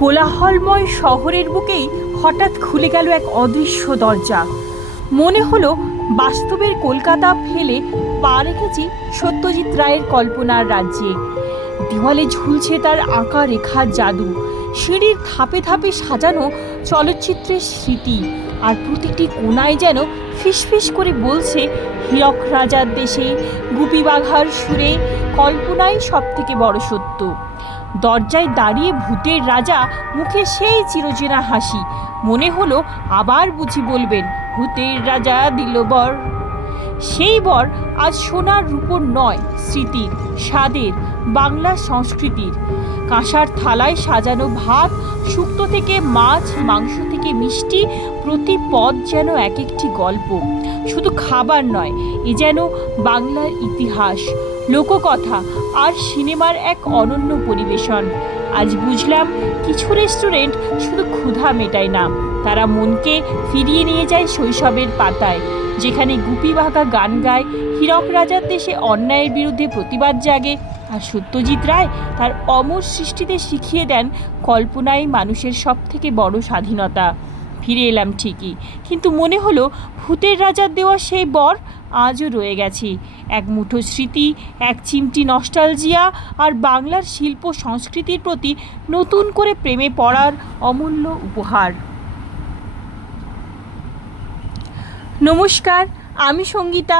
কোলাহলময় শহরের বুকেই হঠাৎ খুলে গেল এক অদৃশ্য দরজা। মনে হলো বাস্তবের কলকাতা ফেলে পা রেখেছি সত্যজিৎ রায়ের কল্পনার রাজ্যে। দেওয়ালে ঝুলছে তার আঁকা রেখার জাদু, সিঁড়ির ধাপে ধাপে সাজানো চলচ্চিত্রের স্মৃতি, আর প্রতিটি কোণায় যেন ফিসফিস করে বলছে হীরক রাজার দেশে গুপি বাঘার সুরে কল্পনাই সব থেকে বড় সত্য। দরজায় দাঁড়িয়ে ভূতের রাজা, মুখে সেই চিরচেনা হাসি। মনে হলো আবার বুঝি বলবেন, ভূতের রাজা দিল বর। সেই বর আজ সোনার রূপোর নয়, স্মৃতির, স্বাদের, বাংলা সংস্কৃতির। কাঁসার থালায় সাজানো ভাত, শুক্তো থেকে মাছ, মাংস থেকে মিষ্টি, প্রতি পদ যেন এক একটি গল্প। শুধু খাবার নয়, এ যেন বাংলার ইতিহাস, লোককথা আর সিনেমার এক অনন্য পরিবেশন। আজ বুঝলাম কিছু রেস্টুরেন্ট শুধু ক্ষুধা মেটায় না, তারা মনকে ফিরিয়ে নিয়ে যায় শৈশবের পাতায়, যেখানে গুপি বাঘা গান গায়, হীরক রাজার দেশে অন্যায়ের বিরুদ্ধে প্রতিবাদ জাগে, আর সত্যজিৎ রায় তার অমর সৃষ্টিতে শিখিয়ে দেন কল্পনাই মানুষের সব থেকে বড় স্বাধীনতা। ফিরে এলাম ঠিকই, কিন্তু মনে হলো ভূতের রাজার দেওয়া সেই বর আজও রয়ে গেছে। এক মুঠো স্মৃতি, এক চিমটি নস্টালজিয়া, আর বাংলার শিল্প সংস্কৃতির প্রতি নতুন করে প্রেমে পড়ার অমূল্য উপহার। নমস্কার, আমি সঙ্গীতা।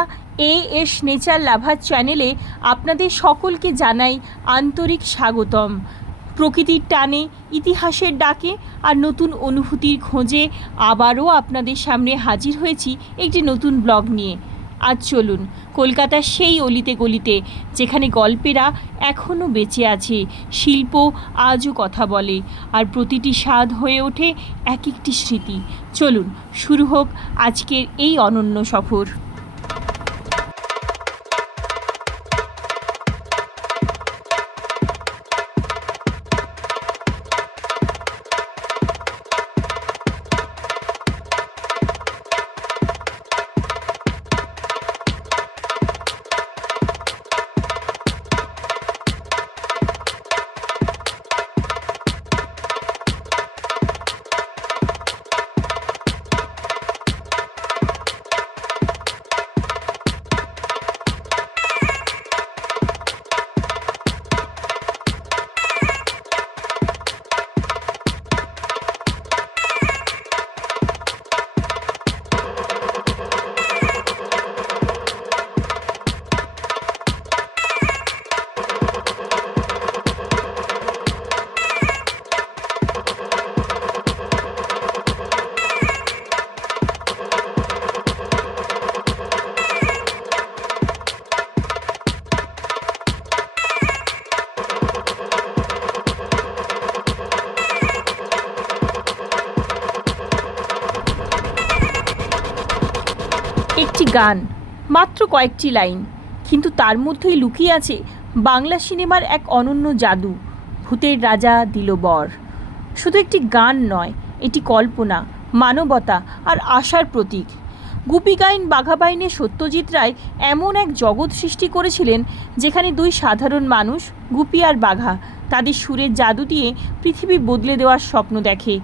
এএস নেচার লাভার চ্যানেলে আপনাদের সকলকে জানাই আন্তরিক স্বাগতম। প্রকৃতির টানে, ইতিহাসের ডাকে আর নতুন অনুভূতির খোঁজে আবারও আপনাদের সামনে হাজির হয়েছি একটি নতুন ব্লগ নিয়ে। আজ চলুন কলকাতার সেই অলিতে গলিতে, যেখানে গল্পেরা এখনও বেঁচে আছে, শিল্প আজও কথা বলে, আর প্রতিটি স্বাদ হয়ে ওঠে এক একটি স্মৃতি। চলুন শুরু হোক আজকের এই অনন্য সফর। একটি গান, মাত্র কয়েকটি লাইন, কিন্তু তার মধ্যেই লুকিয়ে আছে বাংলা সিনেমার এক অনন্য জাদু। ভূতের রাজা দিল বর শুধু একটি গান নয়, এটি কল্পনা, মানবতা আর আশার প্রতীক। গুপি গাইন বাঘা বাইনে সত্যজিৎ রায় এমন এক জগৎ সৃষ্টি করেছিলেন, যেখানে দুই সাধারণ মানুষ, গুপি আর বাঘা, তাদের সুরের জাদু দিয়ে পৃথিবী বদলে দেওয়ার স্বপ্ন দেখে।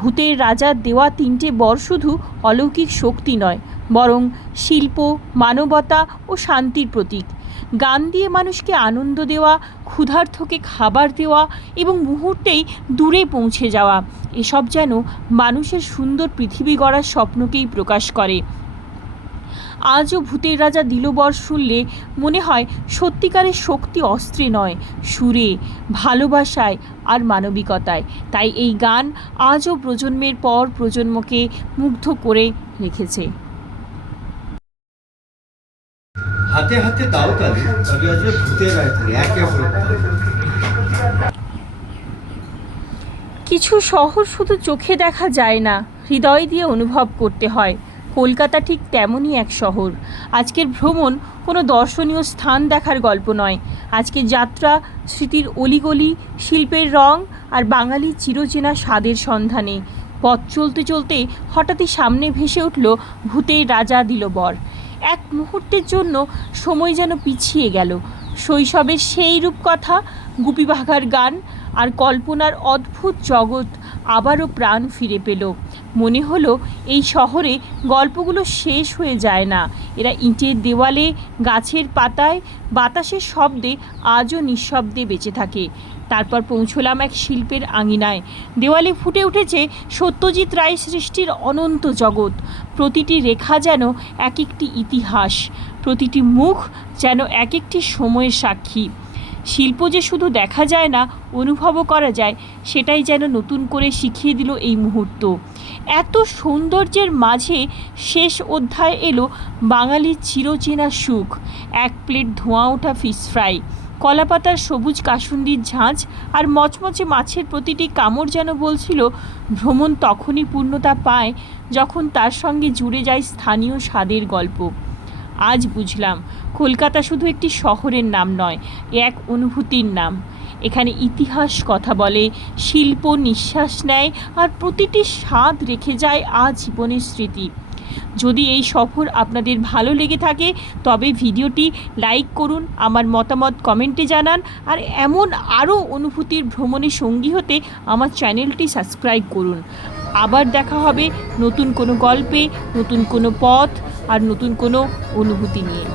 ভূতের রাজার দেওয়া তিনটে বর শুধু অলৌকিক শক্তি নয়, বরং শিল্প, মানবতা ও শান্তির প্রতীক। গান দিয়ে মানুষকে আনন্দ দেওয়া, ক্ষুধার্তকে খাবার দেওয়া এবং মুহূর্তেই দূরে পৌঁছে যাওয়া, এসব যেন মানুষের সুন্দর পৃথিবী গড়ার স্বপ্নকেই প্রকাশ করে। আজও ভূতের রাজা দিল বর শুনলে মনে হয় সত্যিকারের শক্তি অস্ত্রে নয়, সুরে, ভালোবাসায় আর মানবিকতায়। তাই এই গান আজও প্রজন্মের পর প্রজন্মকে মুগ্ধ করে রেখেছে। হাতে হাতে দাও তালি, তবে আসবে ভূতের রায় তালি, একে অপরের তালি। কিছু শহর শুধু চোখে দেখা যায় না, হৃদয় দিয়ে অনুভব করতে হয়। কলকাতা ঠিক তেমনই এক শহর। আজকের ভ্রমণ কোনো দর্শনীয় স্থান দেখার গল্প নয়, আজকের যাত্রা স্মৃতির অলিগলি, শিল্পের রং আর বাঙালির চিরচেনা স্বাদের সন্ধানে। পথ চলতে চলতে হঠাৎই সামনে ভেসে উঠল ভূতের রাজা দিল বর। এক মুহূর্তের জন্য সময় যেন পিছিয়ে গেল। শৈশবের সেই রূপকথা, গুপি বাঘার গান আর কল্পনার অদ্ভুত জগৎ আবারও প্রাণ ফিরে পেল। মনে হলো এই শহরে গল্পগুলো শেষ হয়ে যায় না। এরা ইটের দেওয়ালে, গাছের পাতায়, বাতাসের শব্দে আজও নিঃশব্দে বেঁচে থাকে। তারপর পৌঁছলাম এক শিল্পের আঙিনায়। দেওয়ালে ফুটে উঠেছে সত্যজিৎ রায় সৃষ্টির অনন্ত জগৎ। প্রতিটি রেখা যেন এক একটি ইতিহাস, প্রতিটি মুখ যেন এক একটি সময়ের সাক্ষী। শিল্প যে শুধু দেখা যায় না, অনুভবও করা যায়, সেটাই যেন নতুন করে শিখিয়ে দিল এই মুহূর্ত। এত সৌন্দর্যের মাঝে শেষ অধ্যায় এলো বাঙালির চিরচেনা সুখ, এক প্লেট ধোঁয়া ওঠা ফিশ ফ্রাই, কলাপাতার সবুজ কাসুন্দির ঝাঁঝ আর মচমচে মাছের প্রতিটি কামড় যেন বলছিল ভ্রমণ তখনই পূর্ণতা পায় যখন তার সঙ্গে জুড়ে যায় স্থানীয় স্বাদের গল্প। আজ বুঝলাম কলকাতা শুধু একটি শহরের নাম নয়, এক অনুভূতির নাম। এখানে ইতিহাস কথা বলে, শিল্প নিঃশ্বাস নেয়, আর প্রতিটি স্বাদ রেখে যায় আজীবনের স্মৃতি। যদি এই সফর আপনাদের ভালো লেগে থাকে তবে ভিডিওটি লাইক করুন, আমার মতামত কমেন্টে জানান, আর এমন আরও অনুভূতির ভ্রমণের সঙ্গী হতে আমার চ্যানেলটি সাবস্ক্রাইব করুন। আবার দেখা হবে নতুন কোনো গল্পে, নতুন কোনো পথ আর নতুন কোনো অনুভূতি নিয়ে।